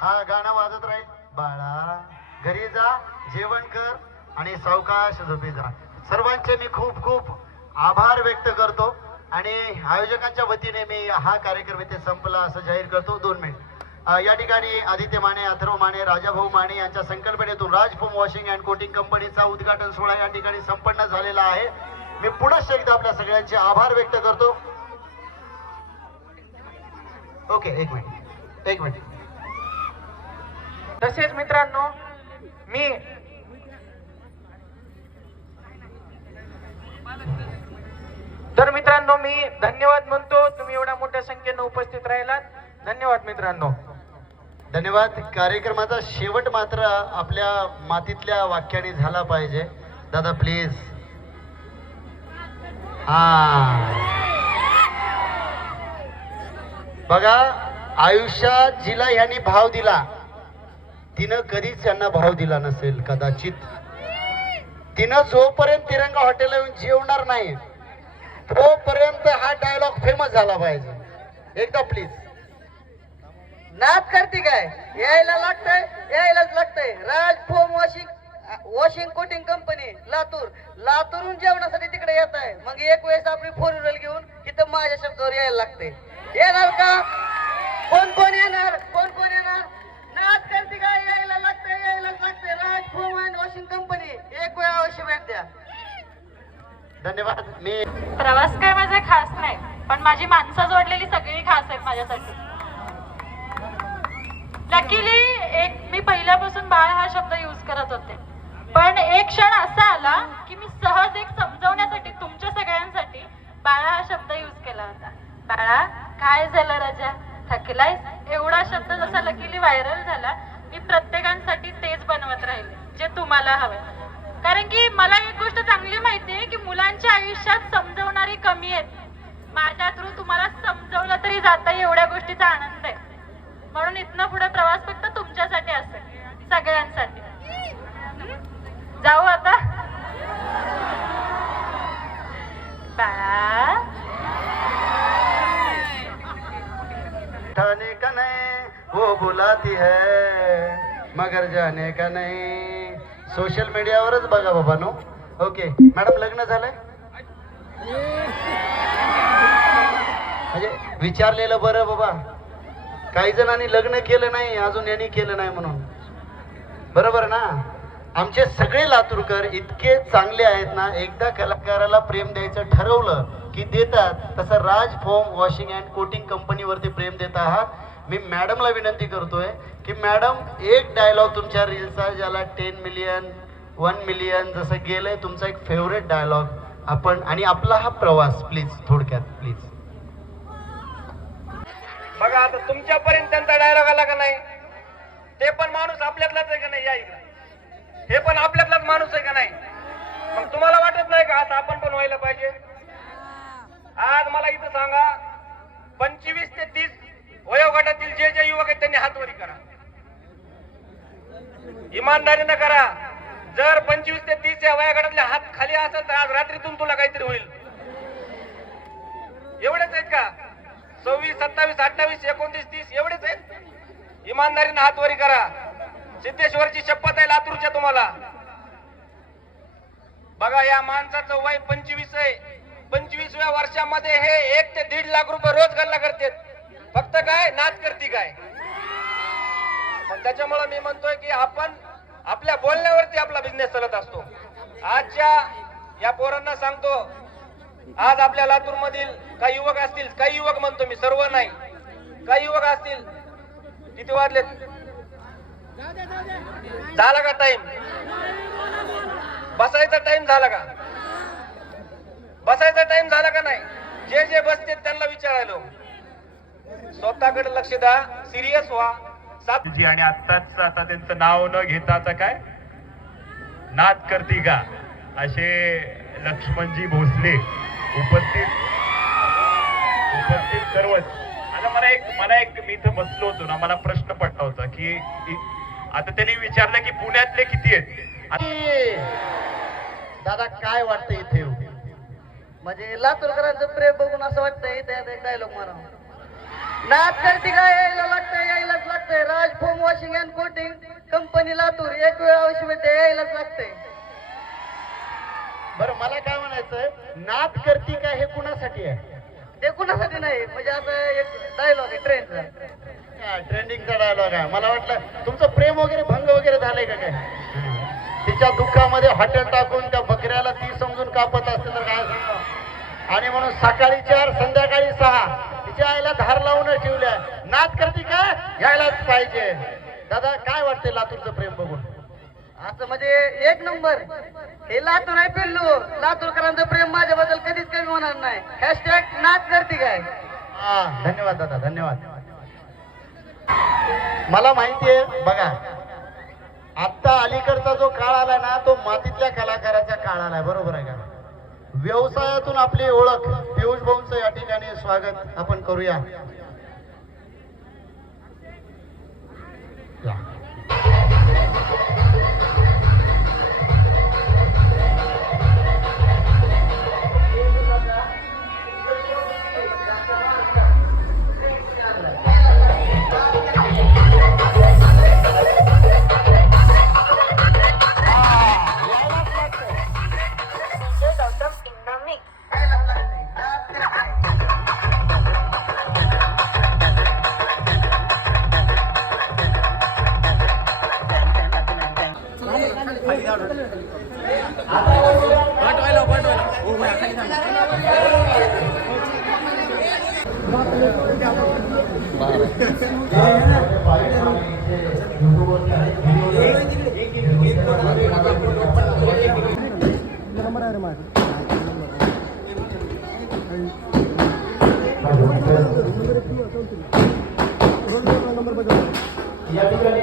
हा गाणं वाजत राहील. बाळा घरी जा जेवण कर आणि सावकाश झोपी जा सर्वांचे मी खूप खूप आभार व्यक्त करतो आणि आयोजकांच्या वतीने मी हा कार्यक्रम इथे संपला असं जाहीर करतो. दोन मिनिट. या ठिकाणी आदित्य माने अथर्व माने राजाभाऊ माने यांच्या संकल्पनेतून राजफोम वॉशिंग अँड कोटिंग कंपनीचा उद्घाटन सोहळा या ठिकाणी संपन्न झालेला आहे. मी पुनश्च एकदा आपल्या सगळ्यांचे आभार व्यक्त करतो. ओके एक मिनिट. एक मिनिट. तसेच मित्रांनो मी तर मित्रांनो मी धन्यवाद म्हणतो. तुम्ही एवढ्या मोठ्या संख्येनं उपस्थित राहिलात. धन्यवाद मित्रांनो. धन्यवाद. कार्यक्रमाचा शेवट मात्र आपल्या मातीतल्या वाक्याने झाला पाहिजे. दादा प्लीज हा. बघा आयुष्यात जिला यांनी भाव दिला. तिनं कधीच त्यांना भाव दिला नसेल कदाचित. तिनं जोपर्यंत तिरंगा हॉटेल येऊन जेवणार नाही तोपर्यंत हा डायलॉग फेमस झाला पाहिजे. एकदा प्लीज नाद करते काय? यायला लागतंय यायलाच लागतंय. Raj foam washing washing coating company Latur. लातूरून जेवणासाठी तिकडे येत आहे. मग एक वेळेस आपली फोर व्हीलर घेऊन इथं माझ्या शब्दावर यायला लागते येणार का? धन्यवाद. मी प्रवास काय माझा खास नाही पण माझी माणसं जोडलेली सगळी खास आहेत माझ्यासाठी. लकीली एक मी पहिल्यापासून बाळ हा शब्द यूज करत होते. पण एक क्षण असा आला की मी सहज एक समजवण्यासाठी तुमच्या सगळ्यांसाठी बाळा हा शब्द यूज केला होता. बाळा काय झालं राजा? थकलाय एवढा शब्द जसा लकीली व्हायरल झाला मी प्रत्येकांसाठी तेच बनवत राहिले जे तुम्हाला हवं कारण की मला एक गोष्ट चांगली माहिती आहे की मुलांच्या आयुष्यात समजवणारे कमी आहेत. माझ्या थ्रू तुम्हाला समजवलं तरी जाता एवढ्या गोष्टीचा आनंद आहे. म्हणून इथनं पुढे प्रवास फक्त तुमच्यासाठी असेल सगळ्यांसाठी. जाऊ आता. ठाने का नहीं वो बुलाती है मगर जाने का नहीं। सोशल मीडियावरच बघा बाबा नो? ओके. मॅडम लग्न झालंय? म्हणजे विचारलेलं बरं बाबा. काही जणांनी लग्न केलं नाही अजून यांनी केलं नाही म्हणून. बरोबर ना? आमचे सगळे लातूरकर इतके चांगले आहेत ना एकदा कलाकाराला प्रेम द्यायचं ठरवलं की देतात तसं Raj foam washing and coating कंपनीवरती प्रेम देत आहात. मी मॅडमला विनंती करतोय की मॅडम एक डायलॉग तुमच्या रीलचा ज्याला टेन मिलियन वन मिलियन जसं गेलंय तुमचा एक फेवरेट डायलॉग आपण आणि आपला हा प्रवास प्लीज थोडक्यात प्लीज बघा आता तुमच्यापर्यंत त्यांचा डायलॉग आला का नाही? ते पण माणूस आपल्यातलाच आहे का नाही या इकडे? हे पण आपल्यातलाच माणूस आहे का नाही? मग तुम्हाला वाटत नाही का असं आपण पण व्हायला पाहिजे? आज मला इथं सांगा पंचवीस ते तीस वयोगटातील त्यांनी हातवरी करा. इमानदारीनं करा. जर पंचवीस ते तीस या वयोगटातले हात खाली असेल तर आज रात्रीतून तुला काहीतरी होईल. एवढेच आहेत का? सव्वीस सत्तावीस अठ्ठावीस एकोणतीस तीस एवढेच आहेत? इमानदारीनं हातवरी करा. सिद्धेश्वरची शपथ आहे लातूरच्या तुम्हाला. बघा या माणसाचं वय पंचवीस आहे. पंचवीसव्या वर्षामध्ये हे एक ते दीड लाख रुपये रोज गल्ला करतात. फक्त काय? नाच करती काय? पण त्याच्यामुळे मी म्हणतोय की आपण आपल्या बोलण्यावरती आपला बिझनेस चालत असतो. आजच्या या पोरांना सांगतो आज आपल्या लातूर मधील काही युवक असतील काही युवक म्हणतो मी सर्व नाही काही युवक असतील किती वाजलेत? झाला का टाइम बसायचा टाइम झाला का? बसायचा टाइम झाला का नाही? जे जे बसते त्यांना विचारायलो. स्वतःकडे लक्ष द्या सिरियस व्हा. सात जी आणि आत्ताच आता त्यांचं नाव न घेता आता काय? नाद करती का? असे लक्ष्मणजी भोसले उपस्थित उपस्थित सर्वच. आता मला एक मला एक मी इथं बसलो होतो ना मला प्रश्न पडला होता की आता त्यांनी विचारलं की पुण्यातले किती आहेत? दादा काय वाटतं इथे? म्हणजे लातूरकरांचं प्रेम बघून असं वाटतंय त्यात एक डायलॉग मारा नाच करते काय यायला लागतंय यायलाच लागतंय. राज फोम वॉशिंग लातूर एक वेळ अवश्य भेटते यायलाच लागतंय. बरं मला काय म्हणायचंय? नाद करती का हे कुणासाठी आहे? ते कुणासाठी नाही? म्हणजे आता एक डायलॉग आहे ट्रेनचा ट्रेंडिंगचा डायलॉग आहे. मला वाटलं तुमचं प्रेम वगैरे भंग वगैरे झालंय का काय? तिच्या दुःखामध्ये हॉटेल टाकून त्या बकऱ्याला ती समजून कापत असते तर काय सांगा आणि म्हणून सकाळी चार संध्याकाळी सहा. तिच्या आईला धार लावूनच ठेवल्या. नाद करते का? यायलाच पाहिजे. दादा काय वाटते लातूरचं प्रेम बघून? असं म्हणजे एक नंबर. हे लातूर आहे पिल्लू. लातूरकरांचं प्रेम माझ्याबद्दल कधीच कमी होणार नाही. हॅशटॅग नाच करते काय? हा धन्यवाद दादा धन्यवाद. मला माहिती आहे बघा. आत्ता अलीकडचा जो काळ आला ना तो मातीतल्या कलाकाराचा काळ आलाय. बरोबर आहे का? व्यवसायातून आपली ओळख पियुष भाऊंचं या ठिकाणी स्वागत आपण करूया. नंबर आहे रे माझा नंबर बघा या ठिकाणी